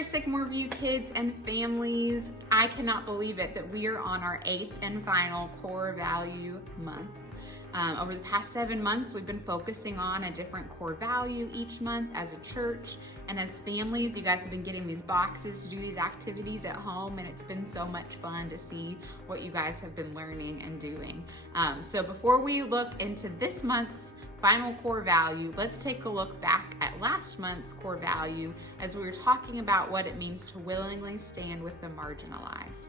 there, Sycamore View kids and families. I cannot believe it that we are on our 8th and final core value month. Over the past 7 months, we've been focusing on a different core value each month as a church and as families. You guys have been getting these boxes to do these activities at home, and it's been so much fun to see what you guys have been learning and doing. So before we look into this month's final core value, let's take a look back at last month's core value as we were talking about what it means to willingly stand with the marginalized.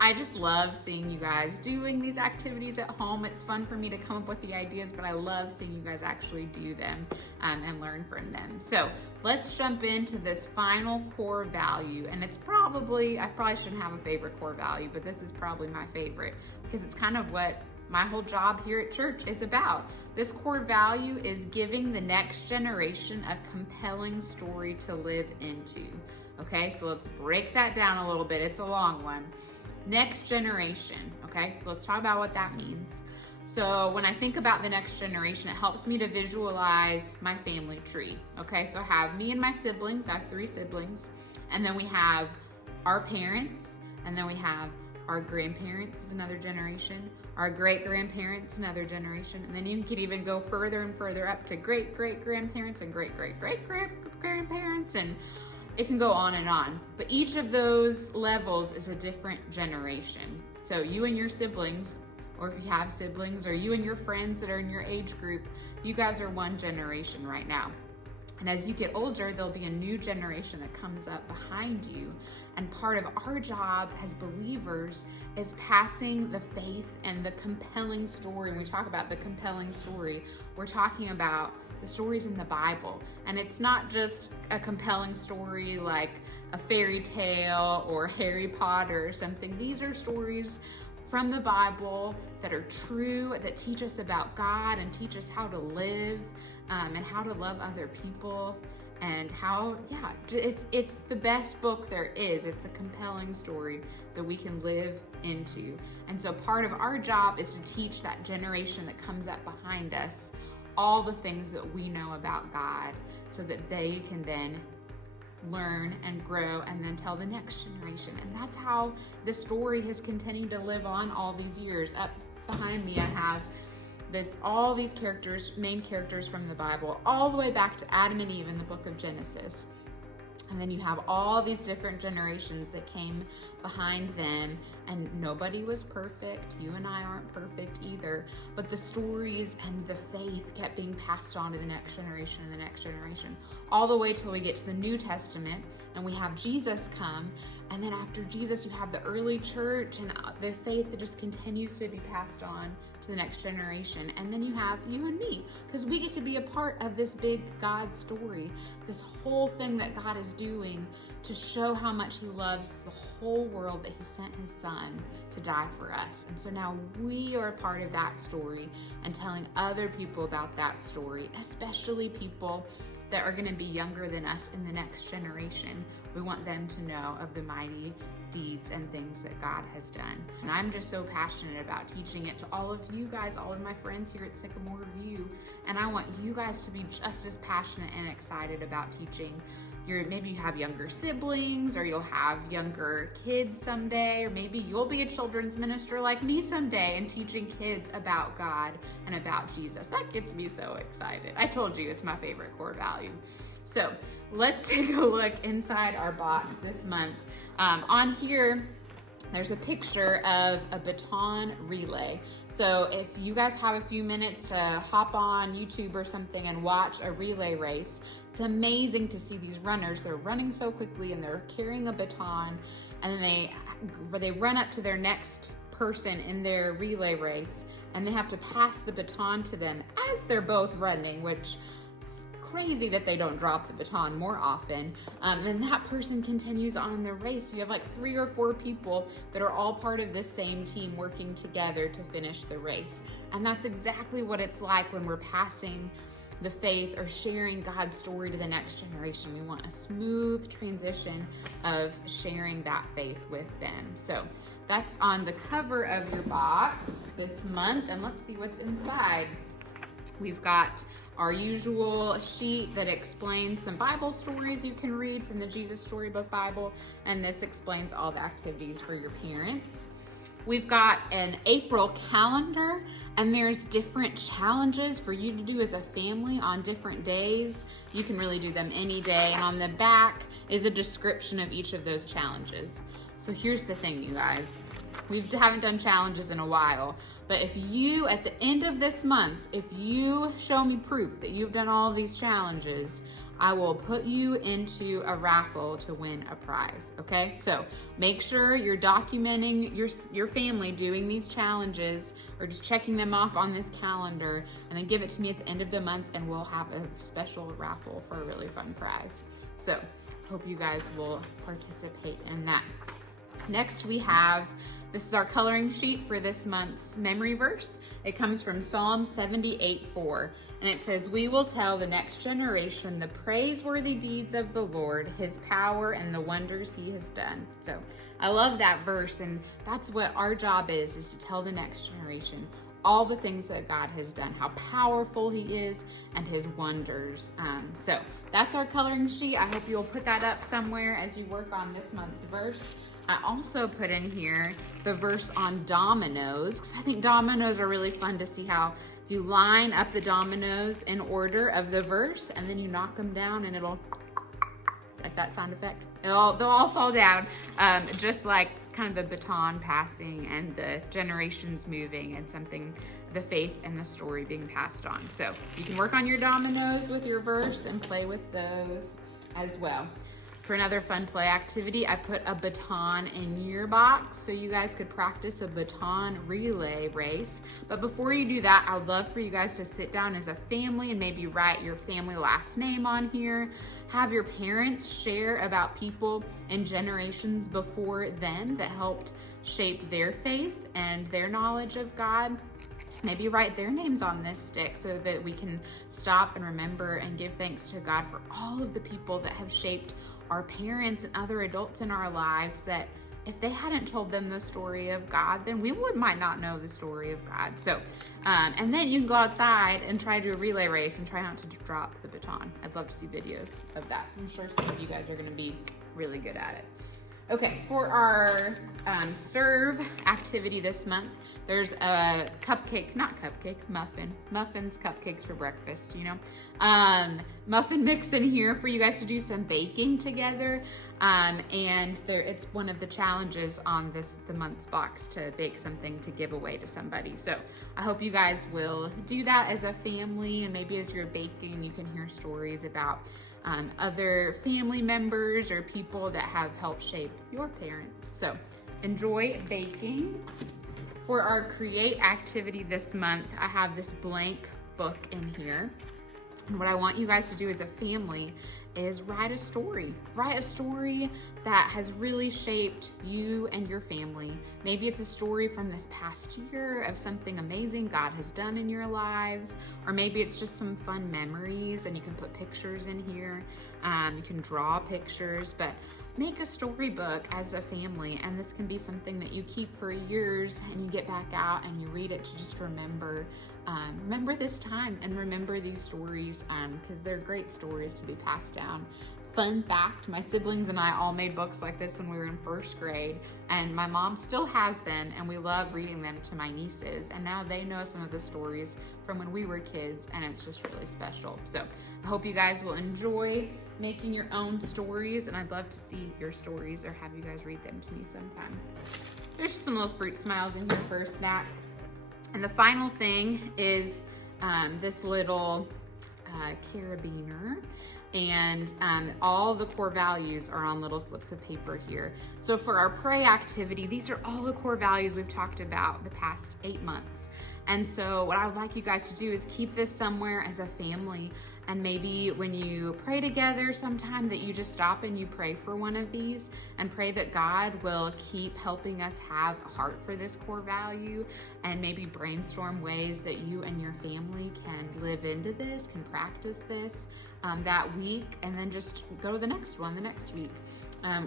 I just love seeing you guys doing these activities at home. It's fun for me to come up with the ideas, but I love seeing you guys actually do them and learn from them. So let's jump into this final core value. And I probably shouldn't have a favorite core value, but this is probably my favorite because it's kind of what my whole job here at church is about. This core value is giving the next generation a compelling story to live into. Okay, so let's break that down a little bit. It's a long one. Next generation, okay? So let's talk about what that means. So when I think about the next generation, it helps me to visualize my family tree, okay? So I have me and my siblings, I have 3 siblings, and then we have our parents, and then we have our grandparents is another generation, our great-grandparents, another generation, and then you can even go further and further up to great-great-grandparents and great-great-great-grandparents, and it can go on and on, but each of those levels is a different generation. So you and your siblings, or if you have siblings, or you and your friends that are in your age group, you guys are one generation right now. And as you get older, there'll be a new generation that comes up behind you. And part of our job as believers is passing the faith and the compelling story. When we talk about the compelling story, we're talking about the stories in the Bible. And it's not just a compelling story like a fairy tale or Harry Potter or something. These are stories from the Bible that are true, that teach us about God and teach us how to live and how to love other people. And how, it's the best book there is. It's a compelling story that we can live into. And so part of our job is to teach that generation that comes up behind us all the things that we know about God so that they can then learn and grow and then tell the next generation. And that's how the story has continued to live on all these years. Up behind me, I have all these characters, main characters from the Bible, all the way back to Adam and Eve in the book of Genesis. And then you have all these different generations that came behind them, and nobody was perfect. You and I aren't perfect either, but the stories and the faith kept being passed on to the next generation and the next generation, all the way till we get to the New Testament and we have Jesus come. And then after Jesus, you have the early church and the faith that just continues to be passed on to the next generation. And then you have you and me, because we get to be a part of this big God story, this whole thing that God is doing to show how much he loves the whole world, that he sent his son to die for us. And so now we are a part of that story and telling other people about that story, especially people that are going to be younger than us in the next generation. We want them to know of the mighty deeds and things that God has done. And I'm just so passionate about teaching it to all of you guys, all of my friends here at Sycamore View. And I want you guys to be just as passionate and excited about teaching. Maybe you have younger siblings, or you'll have younger kids someday, or maybe you'll be a children's minister like me someday and teaching kids about God and about Jesus. That gets me so excited. I told you it's my favorite core value. So let's take a look inside our box this month. On here, there's a picture of a baton relay. So if you guys have a few minutes to hop on YouTube or something and watch a relay race, it's amazing to see these runners. They're running so quickly and they're carrying a baton, and then they run up to their next person in their relay race, and they have to pass the baton to them as they're both running, which is crazy that they don't drop the baton more often. And then that person continues on in the race. So you have like 3 or 4 people that are all part of this same team working together to finish the race. And that's exactly what it's like when we're passing the faith or sharing God's story to the next generation. We want a smooth transition of sharing that faith with them. So that's on the cover of your box this month. And let's see what's inside. We've got our usual sheet that explains some Bible stories you can read from the Jesus Storybook Bible. And this explains all the activities for your parents. We've got an April calendar, and there's different challenges for you to do as a family on different days. You can really do them any day. And on the back is a description of each of those challenges. So here's the thing, you guys. We haven't done challenges in a while, but if you, at the end of this month, if you show me proof that you've done all of these challenges, I will put you into a raffle to win a prize, okay? So make sure you're documenting your family doing these challenges, or just checking them off on this calendar, and then give it to me at the end of the month, and we'll have a special raffle for a really fun prize. So hope you guys will participate in that. Next we have, this is our coloring sheet for this month's memory verse. It comes from Psalm 78:4. And it says, "We will tell the next generation the praiseworthy deeds of the Lord, his power and the wonders he has done." So I love that verse, and that's what our job is to tell the next generation all the things that God has done, how powerful he is, and his wonders. So that's our coloring sheet. I hope you'll put that up somewhere as you work on this month's verse. I also put in here the verse on dominoes, because I think dominoes are really fun to see how you line up the dominoes in order of the verse, and then you knock them down, and it'll, like that sound effect, they'll all fall down, just like kind of the baton passing and the generations moving, and something, the faith and the story being passed on. So you can work on your dominoes with your verse and play with those as well. For another fun play activity, I put a baton in your box so you guys could practice a baton relay race. But before you do that, I would love for you guys to sit down as a family and maybe write your family last name on here. Have your parents share about people in generations before them that helped shape their faith and their knowledge of God. Maybe write their names on this stick so that we can stop and remember and give thanks to God for all of the people that have shaped our parents and other adults in our lives, that if they hadn't told them the story of God, then we might not know the story of God. So, and then you can go outside and try to do a relay race and try not to drop the baton. I'd love to see videos of that. I'm sure some of you guys are gonna be really good at it. Okay, for our serve activity this month, there's a muffin. Muffins, cupcakes for breakfast, you know. Muffin mix in here for you guys to do some baking together. And it's one of the challenges on the month's box to bake something to give away to somebody. So I hope you guys will do that as a family, and maybe as you're baking, you can hear stories about other family members or people that have helped shape your parents. So enjoy baking. For our create activity this month, I have this blank book in here. And what I want you guys to do as a family is write a story. Write a story that has really shaped you and your family. Maybe it's a story from this past year of something amazing God has done in your lives, or maybe it's just some fun memories, and you can put pictures in here. You can draw pictures, but make a storybook as a family, and this can be something that you keep for years, and you get back out and you read it to just remember this time and remember these stories, because they're great stories to be passed down. Fun fact, my siblings and I all made books like this when we were in first grade, and my mom still has them, and we love reading them to my nieces, and now they know some of the stories from when we were kids, and it's just really special. So I hope you guys will enjoy making your own stories, and I'd love to see your stories or have you guys read them to me sometime. There's some little fruit smiles in here for a snack. And the final thing is this little carabiner, and all the core values are on little slips of paper here. So for our pray activity, these are all the core values we've talked about the past 8 months. And so what I would like you guys to do is keep this somewhere as a family, and maybe when you pray together sometime that you just stop and you pray for one of these and pray that God will keep helping us have a heart for this core value, and maybe brainstorm ways that you and your family can live into this, can practice this that week, and then just go to the next one the next week.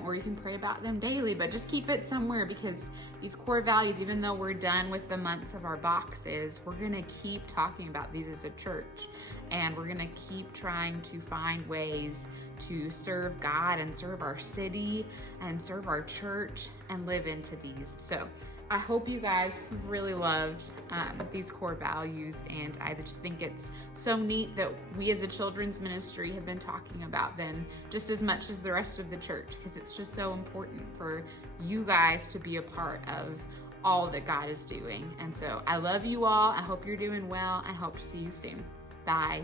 or you can pray about them daily, but just keep it somewhere, because these core values, even though we're done with the months of our boxes, we're gonna keep talking about these as a church, and we're gonna keep trying to find ways to serve God and serve our city and serve our church and live into these. So I hope you guys really loved these core values, and I just think it's so neat that we as a children's ministry have been talking about them just as much as the rest of the church, because it's just so important for you guys to be a part of all that God is doing. And so I love you all. I hope you're doing well. I hope to see you soon. Bye.